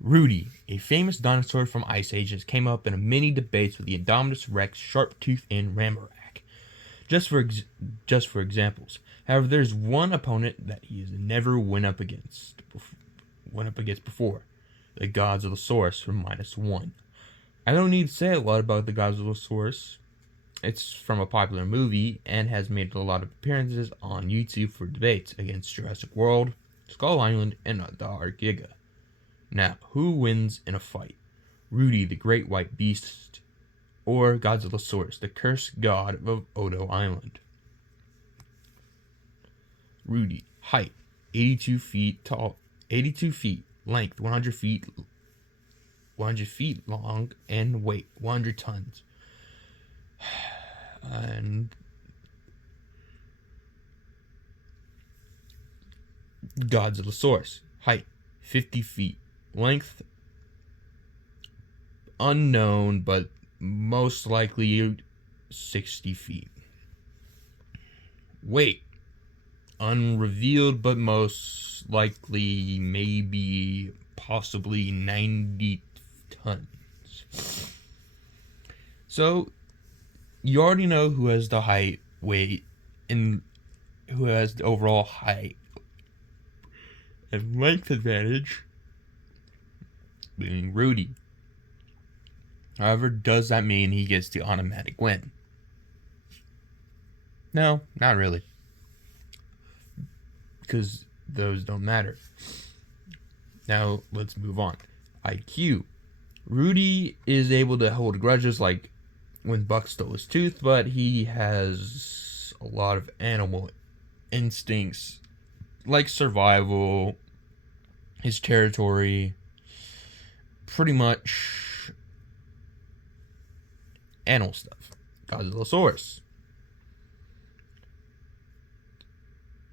Rudy, a famous dinosaur from Ice Ages, came up in a mini debates with the Indominus Rex, Sharptooth, and Ramorak. Just for examples. However, there's one opponent that he has never went up against before, the Godzillasaurus from -1. I don't need to say a lot about the Godzillasaurus. It's from a popular movie and has made a lot of appearances on YouTube for debates against Jurassic World, Skull Island, and the Giga. Now, who wins in a fight? Rudy, the Great White Beast, or Godzillasaurus, the cursed god of Odo Island? Rudy, height 82 feet tall, 82 feet, length 100 feet long, and weight 100 tons. And Godzillasaurus, height 50 feet, length unknown, but most likely 60 feet. Weight unrevealed, but most likely maybe possibly 90 tons. So you already know who has the height, weight, and who has the overall height and length advantage, being Rudy. However, does that mean he gets the automatic win? No, not really. Because those don't matter. Now, let's move on. IQ. Rudy is able to hold grudges like when Buck stole his tooth, but he has a lot of animal instincts like survival, his territory, pretty much animal stuff. Godzillasaurus.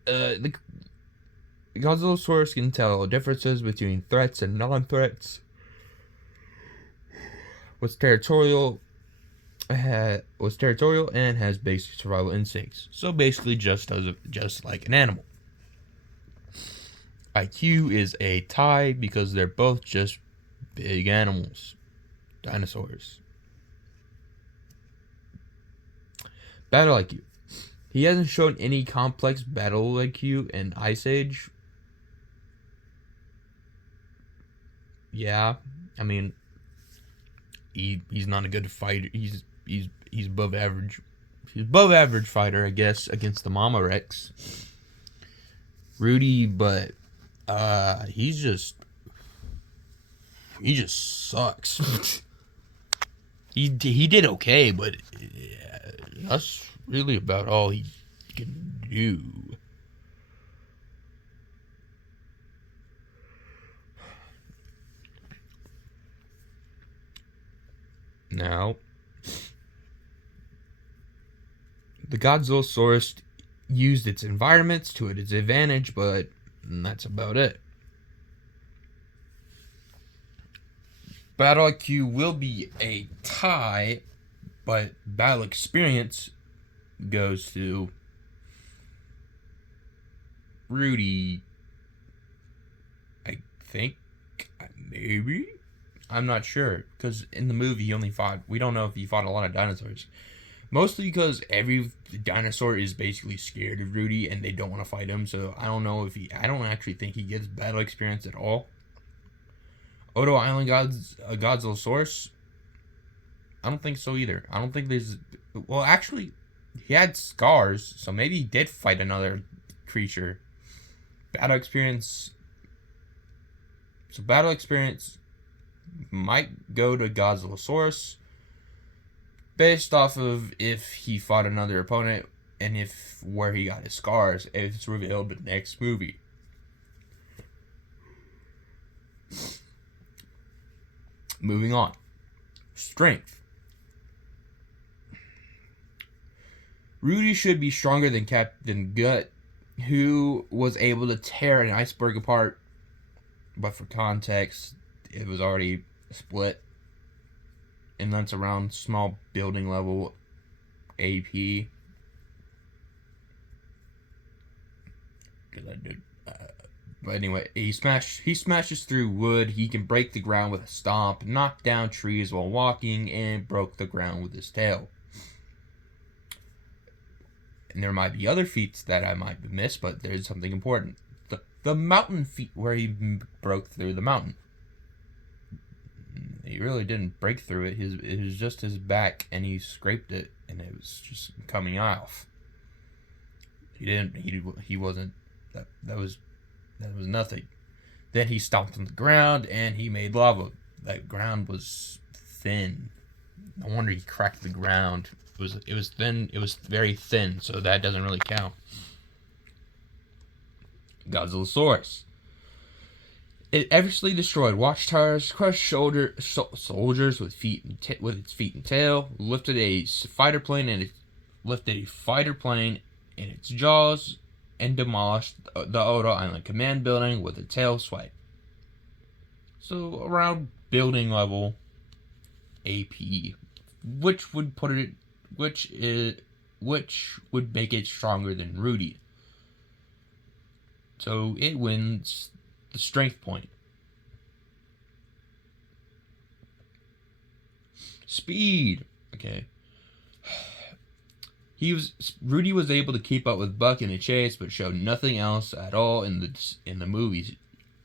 The Godzillasaurus can tell differences between threats and non-threats. Was territorial and has basic survival instincts. So basically just like an animal. IQ is a tie because they're both just big animals. Dinosaurs. Battle IQ. He hasn't shown any complex battle IQ in Ice Age. Yeah, I mean, he's not a good fighter. He's above average. He's above average fighter, I guess, against the Mama Rex. Rudy, but he just sucks. he did okay, but that's really about all he can do. Now, the Godzillasaurus used its environments to its advantage, but that's about it. Battle IQ will be a tie, but battle experience goes to Rudy. I think, maybe? I'm not sure, because in the movie we don't know if he fought a lot of dinosaurs. Mostly because every dinosaur is basically scared of Rudy and they don't want to fight him, so I don't actually think he gets battle experience at all. Odo Island Godzillasaurus? I don't think so either. I don't think well, actually, he had scars, so maybe he did fight another creature. Battle experience might go to Godzillasaurus based off of if he fought another opponent and where he got his scars, if it's revealed in the next movie. Moving on. Strength. Rudy should be stronger than Captain Gut, who was able to tear an iceberg apart, but for context, it was already split, and that's around small building level AP. Because I did But anyway, he smashes through wood. He can break the ground with a stomp, knock down trees while walking, and broke the ground with his tail. And there might be other feats that I might miss, but there's something important. The mountain feat where he broke through the mountain. He really didn't break through it. It was just his back, and he scraped it, and it was just coming off. He wasn't. That was nothing. Then he stomped on the ground, and he made lava. That ground was thin. No wonder he cracked the ground. It was thin. It was very thin, so that doesn't really count. Godzillasaurus. It effortlessly destroyed watchtowers, crushed soldiers with its feet and tail, lifted a fighter plane in its jaws, and demolished the Oda Island command building with a tail swipe. So around building level AP, which would make it stronger than Rudy. So it wins the strength point. Speed. Okay. Rudy was able to keep up with Buck in the chase, but showed nothing else at all in the movies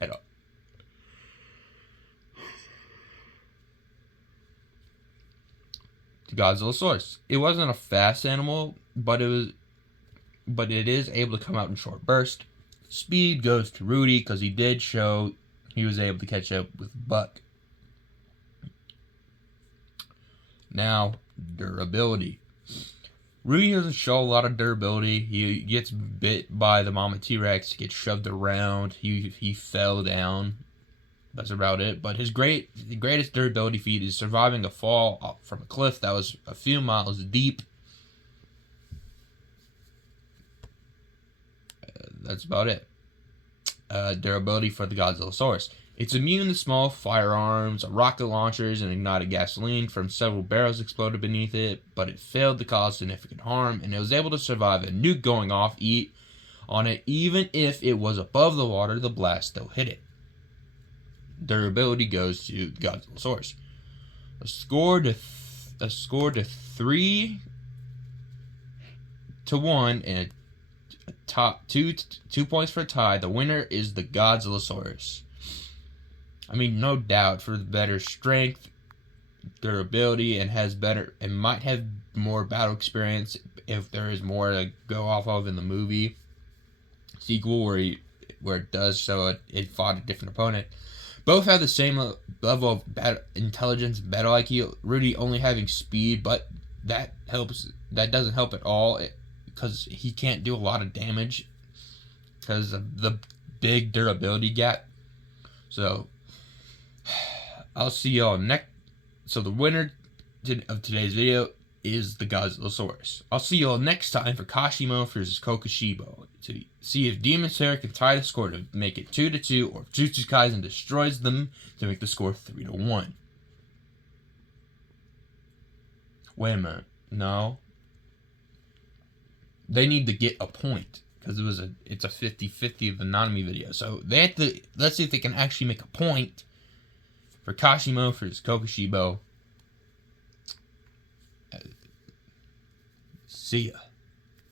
at all. The Godzillasaurus. It wasn't a fast animal, but it is able to come out in short bursts. Speed goes to Rudy because he did show he was able to catch up with Buck. Now, durability. Rudy doesn't show a lot of durability. He gets bit by the mama T-Rex, gets shoved around, he fell down. That's about it. But the greatest durability feat is surviving a fall from a cliff that was a few miles deep. That's about it. Durability for the Godzillasaurus. It's immune to small firearms, rocket launchers, and ignited gasoline from several barrels exploded beneath it, but it failed to cause significant harm, and it was able to survive a nuke going off on it, even if it was above the water. The blast still hit it. Durability goes to Godzillasaurus. A score to 3-1, and a top 2 points for a tie. The winner is the Godzillasaurus. I mean, no doubt, for the better strength, durability, and might have more battle experience if there is more to go off of in the movie sequel where it does show it fought a different opponent. Both have the same level of intelligence, battle IQ. Rudy only having speed, but that doesn't help at all because he can't do a lot of damage because of the big durability gap. So I'll see y'all next. So the winner of today's video is the Godzillasaurus. I'll see y'all next time for Kashimo versus Kokushibo to see if Demon Slayer can tie the score to make it 2-2, or if Jujutsu Kaisen destroys them to make the score 3-1. Wait a minute. No. They need to get a point because it's a 50-50 of the Nanami video. So they have to. Let's see if they can actually make a point for Kashimo versus Kokushibo. See ya.